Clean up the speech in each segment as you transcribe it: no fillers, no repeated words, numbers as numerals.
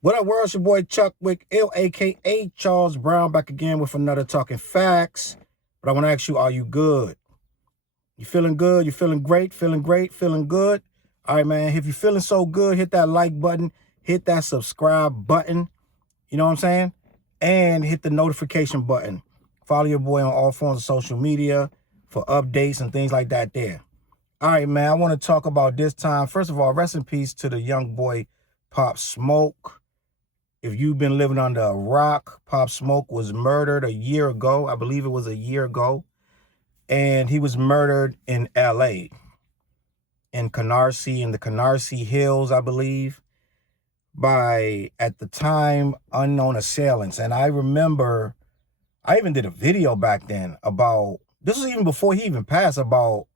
What up, world? It's your boy Chuck Wick, aka Charles Brown, back again with another Talking Facts. But I want to ask you, are you good? You feeling good? You feeling great? Feeling great? Feeling good? All right, man. If you're feeling so good, hit that like button, hit that subscribe button. You know what I'm saying? And hit the notification button. Follow your boy on all forms of social media for updates and things like that there. All right, man. I want to talk about this time. First of all, rest in peace to the young boy Pop Smoke. If you've been living under a rock, Pop Smoke was murdered a year ago. I believe it was a year ago. And he was murdered in LA, in Canarsie, in the Canarsie Hills, I believe, by, at the time, unknown assailants. And I remember, I even did a video back then about, this was even before he even passed, about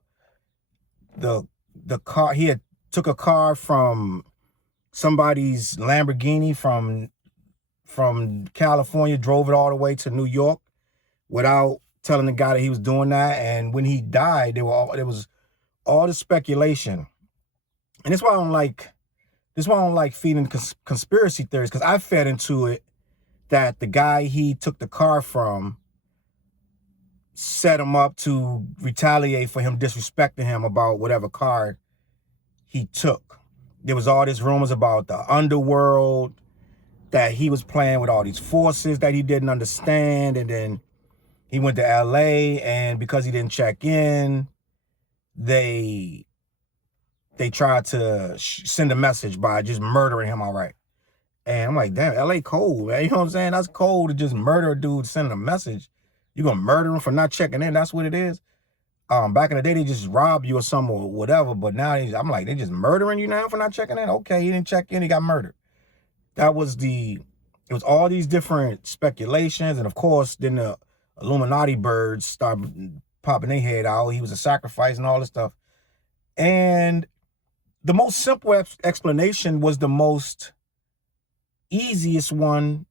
the car. He had took a car from somebody's Lamborghini from California, drove it all the way to New York without telling the guy that he was doing that. And when he died, there was all the speculation. And that's why I don't like feeding conspiracy theories, because I fed into it that the guy he took the car from set him up to retaliate for him disrespecting him about whatever car he took. There was all these rumors about the underworld, that he was playing with all these forces that he didn't understand. And then he went to LA, and because he didn't check in, they tried to send a message by just murdering him outright. And I'm like, damn, LA cold, man. You know what I'm saying? That's cold to just murder a dude sending a message. You're gonna murder him for not checking in. That's what it is. Back in the day, they just robbed you or something or whatever. But now I'm like, they just murdering you now for not checking in? Okay, he didn't check in, he got murdered. It was all these different speculations. And of course, then the Illuminati birds started popping their head out. He was a sacrifice and all this stuff. And the most simple explanation was the most easiest one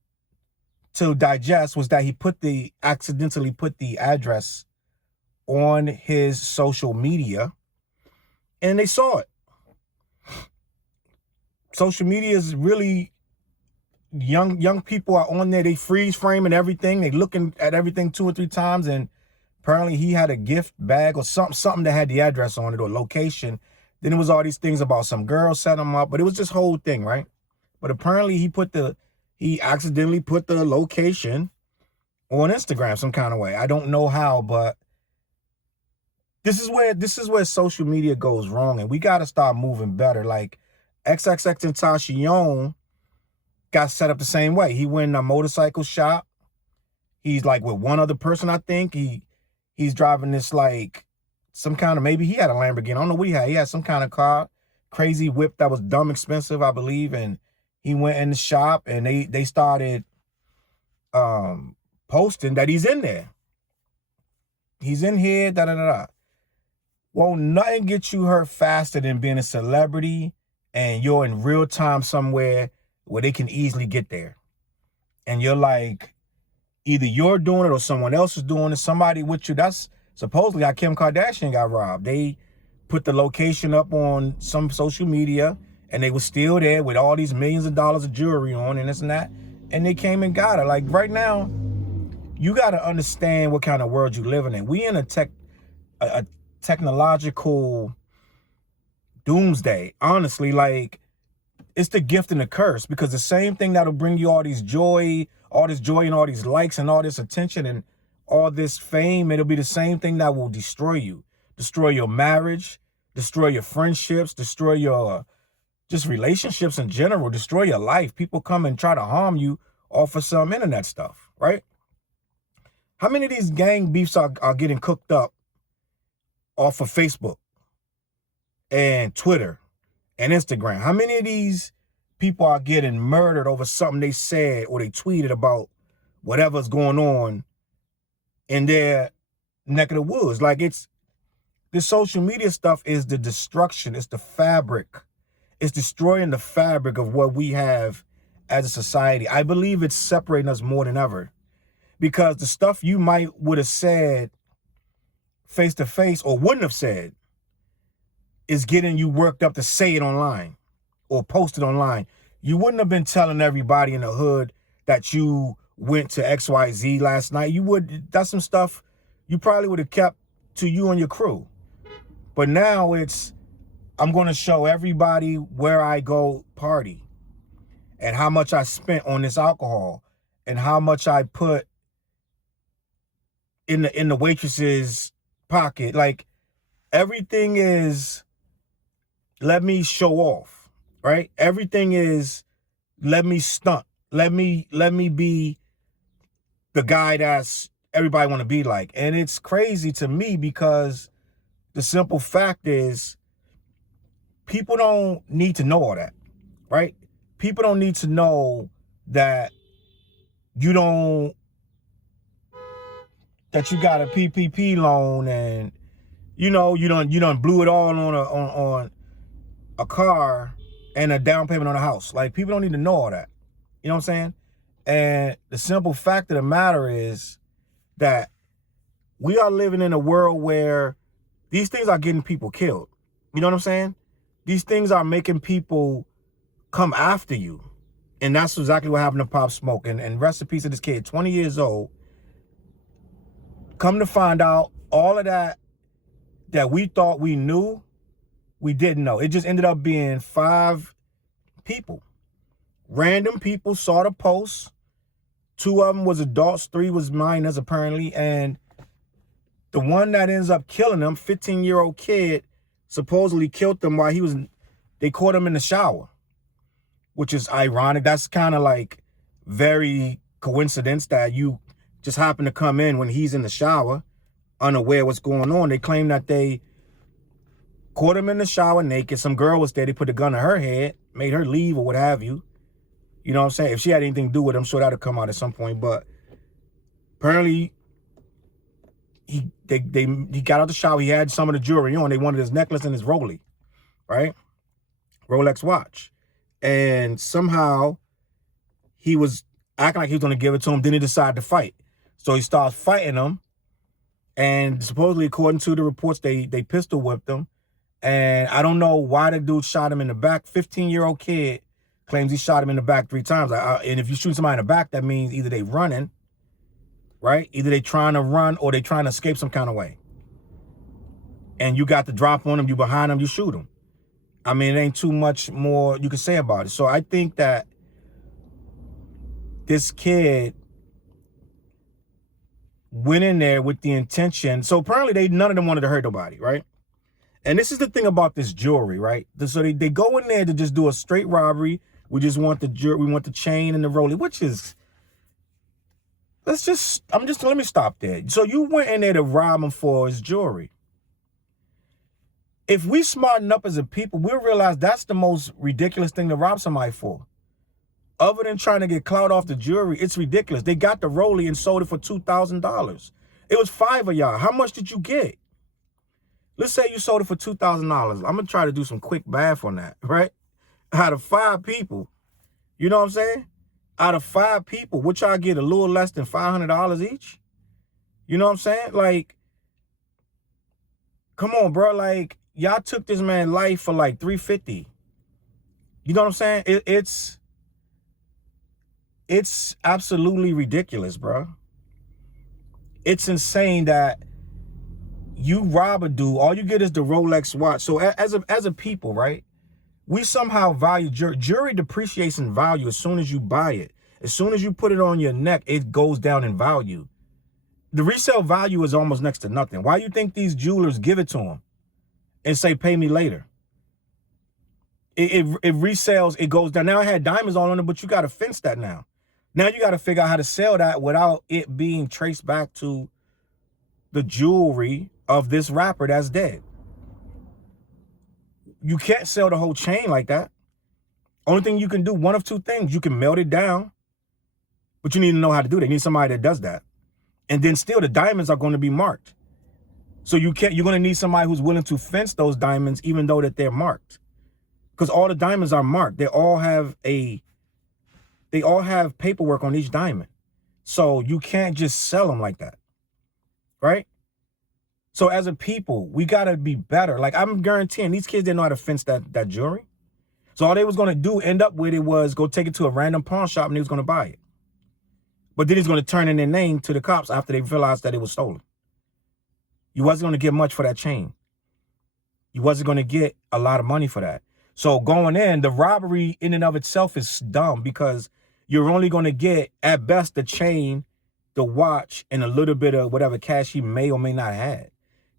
to digest, was that he accidentally put the address on his social media and they saw it. Social media is really, young people are on there, they freeze frame and everything, they looking at everything 2 or 3 times. And apparently he had a gift bag or something that had the address on it or location. Then it was all these things about some girl set him up, but it was this whole thing, right? But apparently he accidentally put the location on Instagram some kind of way. I don't know how, but this is where social media goes wrong, and we got to start moving better. Like XXXTentacion got set up the same way. He went in a motorcycle shop. He's like with one other person, I think. He's driving this, like, some kind of, maybe he had a Lamborghini. I don't know what he had. He had some kind of car, crazy whip that was dumb expensive, I believe. And he went in the shop and they started posting that he's in there. He's in here, da-da-da-da. Well, nothing gets you hurt faster than being a celebrity and you're in real time somewhere where they can easily get there. And you're like, either you're doing it or someone else is doing it, somebody with you. That's supposedly how Kim Kardashian got robbed. They put the location up on some social media and they were still there with all these millions of dollars of jewelry on and this and that. And they came and got her. Like right now, you got to understand what kind of world you're living in. We in a technological doomsday. Honestly, like, it's the gift and the curse, because the same thing that'll bring you all this joy and all these likes and all this attention and all this fame, it'll be the same thing that will destroy you. Destroy your marriage, destroy your friendships, destroy your just relationships in general, destroy your life. People come and try to harm you off of some internet stuff, right? How many of these gang beefs are getting cooked up off of Facebook and Twitter and Instagram? How many of these people are getting murdered over something they said or they tweeted about whatever's going on in their neck of the woods? Like, this social media stuff is the destruction. It's the fabric. It's destroying the fabric of what we have as a society. I believe it's separating us more than ever, because the stuff you would have said face to face or wouldn't have said is getting you worked up to say it online or post it online. You wouldn't have been telling everybody in the hood that you went to XYZ last night. You would, that's some stuff you probably would have kept to you and your crew. But now it's, I'm going to show everybody where I go party and how much I spent on this alcohol and how much I put in the waitress's pocket. Like, everything is, let me show off, right? Everything is, let me stunt. Let me be the guy that's everybody want to be like. And it's crazy to me because the simple fact is people don't need to know all that, right? People don't need to know that you don't, that you got a PPP loan and you done blew it all on a car and a down payment on a house. Like, people don't need to know all that. You know what I'm saying? And the simple fact of the matter is that we are living in a world where these things are getting people killed. You know what I'm saying? These things are making people come after you. And that's exactly what happened to Pop Smoke. And rest in peace to this kid, 20 years old. Come to find out, all of that we thought we knew, we didn't know. It just ended up being 5 people. Random people saw the post. 2 of them was adults, 3 was minors apparently. And the one that ends up killing them, 15-year-old kid, supposedly killed them while they caught him in the shower, which is ironic. That's kind of like very coincidence that you just happen to come in when he's in the shower, unaware what's going on. They claim that they caught him in the shower naked. Some girl was there. They put a gun to her head, made her leave or what have you. You know what I'm saying? If she had anything to do with it, I'm sure that'll come out at some point. But apparently, he got out the shower. He had some of the jewelry on. They wanted his necklace and his Rolex, right? Rolex watch. And somehow he was acting like he was going to give it to him. Then he decided to fight. So he starts fighting him. And supposedly, according to the reports, they pistol whipped him. And I don't know why the dude shot him in the back. 15-year-old kid claims he shot him in the back 3 times. And if you shoot somebody in the back, that means either they running, right? Either they trying to run or they trying to escape some kind of way. And you got the drop on them, you behind them, you shoot them. I mean, it ain't too much more you can say about it. So I think that this kid went in there with the intention. So apparently none of them wanted to hurt nobody, right? And this is the thing about this jewelry, right? So they go in there to just do a straight robbery. We just want the jewelry, we want the chain and the Rolex, which is, let me stop there. So you went in there to rob him for his jewelry. If we smarten up as a people, we'll realize that's the most ridiculous thing to rob somebody for. Other than trying to get clout off the jewelry, it's ridiculous. They got the Rolex and sold it for $2,000. It was 5 of y'all. How much did you get? Let's say you sold it for $2,000. I'm going to try to do some quick math on that, right? Out of 5 people, you know what I'm saying? Out of 5 people, what y'all get, a little less than $500 each? You know what I'm saying? Like, come on, bro. Like, y'all took this man's life for like $350. You know what I'm saying? It's absolutely ridiculous, bro. It's insane that you rob a dude, all you get is the Rolex watch. So as a people, right? We somehow value jewelry depreciates in value as soon as you buy it. As soon as you put it on your neck, it goes down in value. The resale value is almost next to nothing. Why do you think these jewelers give it to them and say, pay me later? It resales, it goes down. Now it had diamonds all on it, but you got to fence that now. Now you got to figure out how to sell that without it being traced back to the jewelry of this rapper that's dead. You can't sell the whole chain like that. Only thing you can do, one of 2 things. You can melt it down, but you need to know how to do that. You need somebody that does that. And then still the diamonds are going to be marked. So you're going to need somebody who's willing to fence those diamonds even though that they're marked. Because all the diamonds are marked. They all have paperwork on each diamond. So you can't just sell them like that. Right? So as a people, we got to be better. Like, I'm guaranteeing these kids didn't know how to fence that jewelry. So all they was going to end up with it was go take it to a random pawn shop and he was going to buy it. But then he's going to turn in their name to the cops after they realized that it was stolen. You wasn't going to get much for that chain. You wasn't going to get a lot of money for that. So going in, the robbery in and of itself is dumb because you're only going to get, at best, the chain, the watch, and a little bit of whatever cash he may or may not have.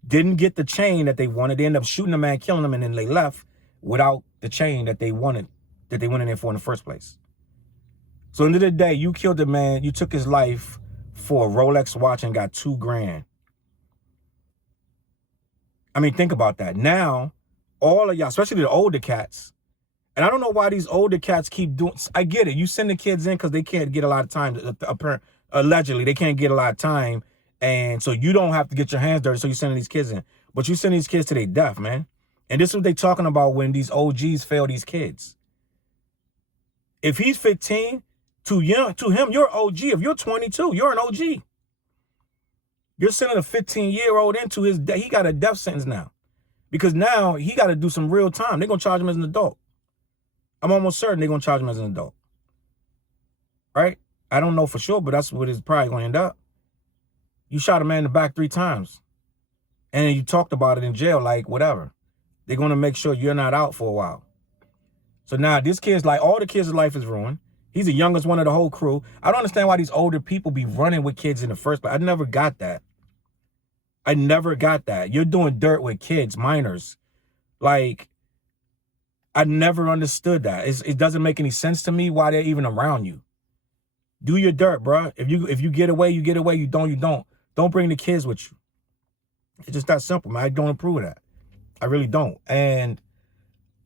Didn't get the chain that they wanted. They ended up shooting the man, killing him, and then they left without the chain that they wanted, that they went in there for in the first place. So at the end of the day, you killed the man, you took his life for a Rolex watch and got $2 grand. I mean, think about that. Now, all of y'all, especially the older cats, and I don't know why these older cats keep doing, I get it. You send the kids in because they can't get a lot of time. Allegedly, they can't get a lot of time. And so you don't have to get your hands dirty, so you're sending these kids in. But you send these kids to their death, man. And this is what they talking about when these OGs fail these kids. If he's 15, to him, you're OG. If you're 22, you're an OG. You're sending a 15-year-old into his death. He got a death sentence now. Because now he got to do some real time. They're going to charge him as an adult. I'm almost certain they're going to charge him as an adult. Right? I don't know for sure, but that's what it's probably going to end up. You shot a man in the back 3 times. And you talked about it in jail, like whatever. They're going to make sure you're not out for a while. So now this kid's like, all the kids' life is ruined. He's the youngest one of the whole crew. I don't understand why these older people be running with kids in the first place. I never got that. I never got that. You're doing dirt with kids, minors. Like, I never understood that. It doesn't make any sense to me why they're even around you. Do your dirt, bro. If you get away, you get away. You don't, you don't. Don't bring the kids with you. It's just that simple, man. I don't approve of that. I really don't. And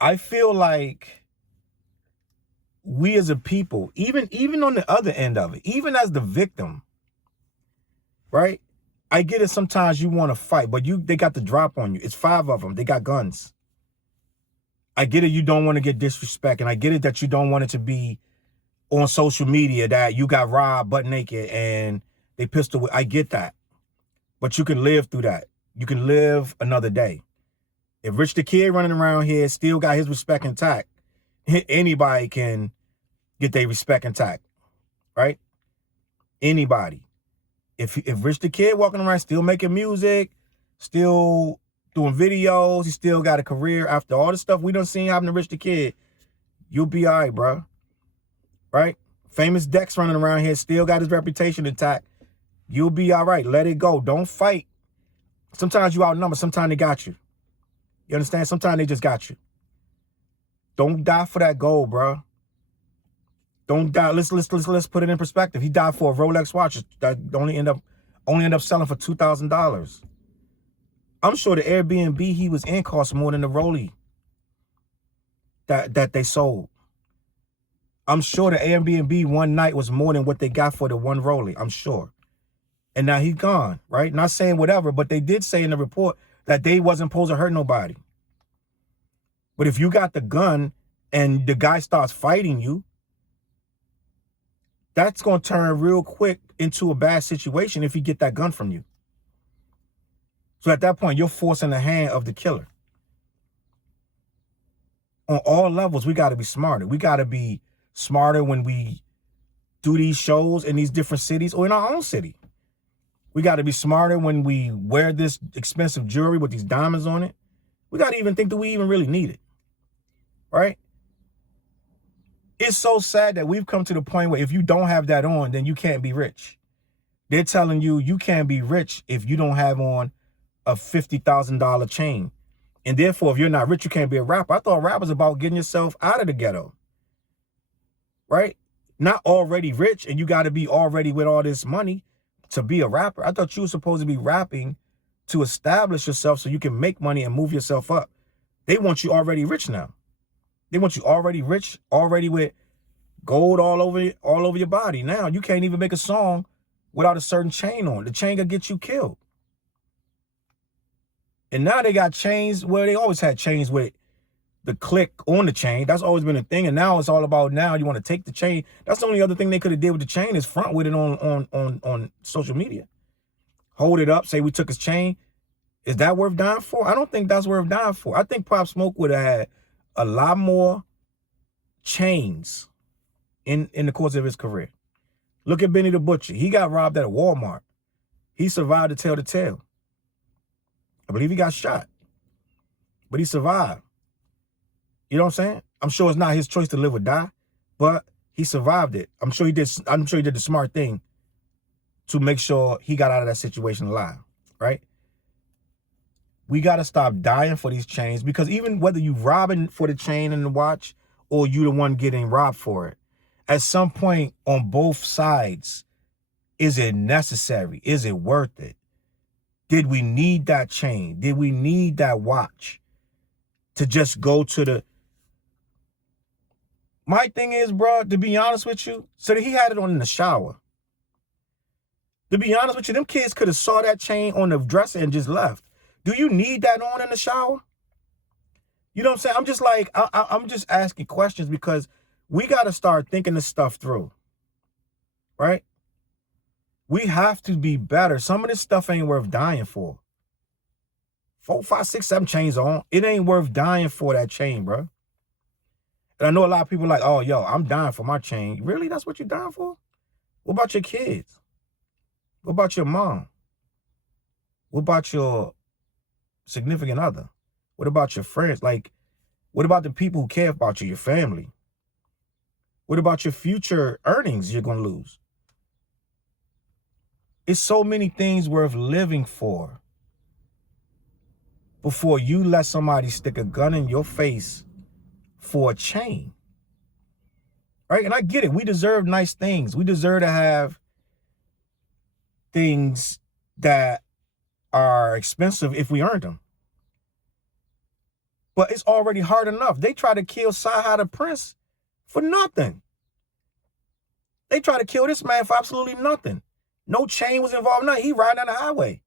I feel like we as a people, even on the other end of it, even as the victim, right? I get it. Sometimes you want to fight, but they got the drop on you. It's 5 of them. They got guns. I get it. You don't want to get disrespect. And I get it that you don't want it to be on social media that you got robbed butt naked and they pistol. I get that. But you can live through that. You can live another day. If Rich the Kid running around here still got his respect intact, anybody can get their respect intact, right? Anybody. If Rich the Kid walking around still making music, still doing videos, he still got a career after all the stuff we done seen happen to Rich the Kid, you'll be all right, bro. Right? Famous Dex running around here still got his reputation intact. You'll be all right. Let it go. Don't fight. Sometimes you outnumbered. Sometimes they got you. You understand? Sometimes they just got you. Don't die for that gold, bro. Don't die. Let's put it in perspective. He died for a Rolex watch that only end up selling for $2,000. I'm sure the Airbnb he was in cost more than the Rollie that they sold. I'm sure the Airbnb one night was more than what they got for the one Rollie. I'm sure. And now he's gone, right? Not saying whatever, but they did say in the report that they wasn't supposed to hurt nobody. But if you got the gun and the guy starts fighting you, that's going to turn real quick into a bad situation if you get that gun from you. So at that point, you're forcing the hand of the killer. On all levels, we got to be smarter. We got to be smarter when we do these shows in these different cities or in our own city. We got to be smarter when we wear this expensive jewelry with these diamonds on it. We got to even think that we even really need it. Right? It's so sad that we've come to the point where if you don't have that on, then you can't be rich. They're telling you you can't be rich if you don't have on a $50,000 chain. And therefore, if you're not rich, you can't be a rapper. I thought rap was about getting yourself out of the ghetto. Right? Not already rich and you got to be already with all this money to be a rapper. I thought you were supposed to be rapping to establish yourself so you can make money and move yourself up. They want you already rich now. They want you already rich, already with gold all over your body. Now you can't even make a song without a certain chain on. The chain will get you killed. And now they got chains where they always had chains with the click on the chain. That's always been a thing. And now it's all about now you want to take the chain. That's the only other thing they could have did with the chain is front with it on social media. Hold it up, say we took his chain. Is that worth dying for? I don't think that's worth dying for. I think Pop Smoke would have had a lot more chains in the course of his career. Look at Benny the Butcher. He got robbed at a Walmart. He survived to tell the tale. I believe he got shot, but he survived. You know what I'm saying? I'm sure it's not his choice to live or die, but he survived it. I'm sure he did the smart thing to make sure he got out of that situation alive, right? We got to stop dying for these chains, because even whether you robbing for the chain and the watch or you the one getting robbed for it, at some point on both sides, is it necessary? Is it worth it? Did we need that chain? Did we need that watch to just go to the... My thing is, bro, to be honest with you, so that he had it on in the shower. To be honest with you, them kids could have saw that chain on the dresser and just left. Do you need that on in the shower? You know what I'm saying? I'm just like, I'm just asking questions, because we got to start thinking this stuff through, right? We have to be better. Some of this stuff ain't worth dying for. 4, 5, 6, 7 chains on. It ain't worth dying for that chain, bro. And I know a lot of people are like, oh, yo, I'm dying for my chain. Really? That's what you're dying for? What about your kids? What about your mom? What about your significant other? What about your friends? Like, what about the people who care about you, your family? What about your future earnings you're going to lose? It's so many things worth living for before you let somebody stick a gun in your face for a chain, right? And I get it. We deserve nice things. We deserve to have things that are expensive if we earned them. But it's already hard enough. They try to kill Saha the Prince for nothing. They try to kill this man for absolutely nothing. No chain was involved. Nothing. He riding down the highway.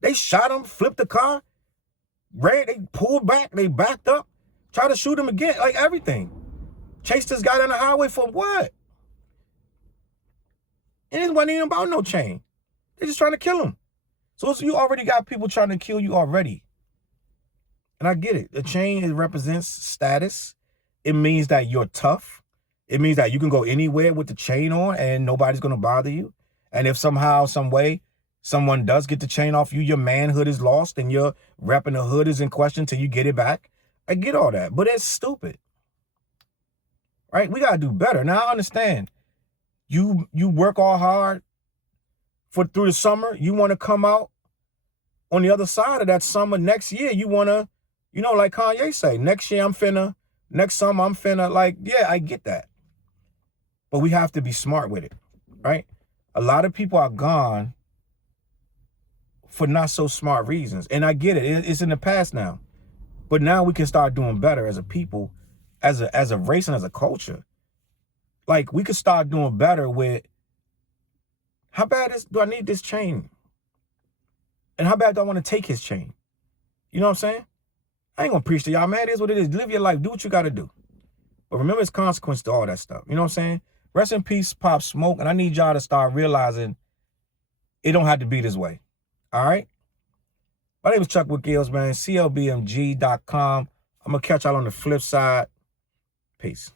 They shot him, flipped the car, ran, they pulled back, they backed up, tried to shoot him again, like everything. Chased this guy down the highway for what? And it wasn't even about no chain. They're just trying to kill him. So you already got people trying to kill you already. And I get it. The chain, it represents status. It means that you're tough. It means that you can go anywhere with the chain on and nobody's going to bother you. And if somehow, some way, someone does get the chain off you, your manhood is lost and your rep in the hood is in question till you get it back. I get all that, but it's stupid. Right? We got to do better. Now, I understand. You work all hard through the summer. You want to come out on the other side of that summer next year. You want to, you know, like Kanye say, next year next summer I'm finna, like, yeah, I get that. But we have to be smart with it, right? A lot of people are gone for not so smart reasons. And I get it. It's in the past now. But now we can start doing better as a people, as a race and as a culture. Like, we could start doing better with, how bad do I need this chain? And how bad do I want to take his chain? You know what I'm saying? I ain't gonna preach to y'all, man. It is what it is. Live your life. Do what you got to do. But remember, it's consequence to all that stuff. You know what I'm saying? Rest in peace, Pop Smoke. And I need y'all to start realizing it don't have to be this way. All right? My name is Chuck with Gills, man. CLBMG.com. I'm going to catch y'all on the flip side. Peace.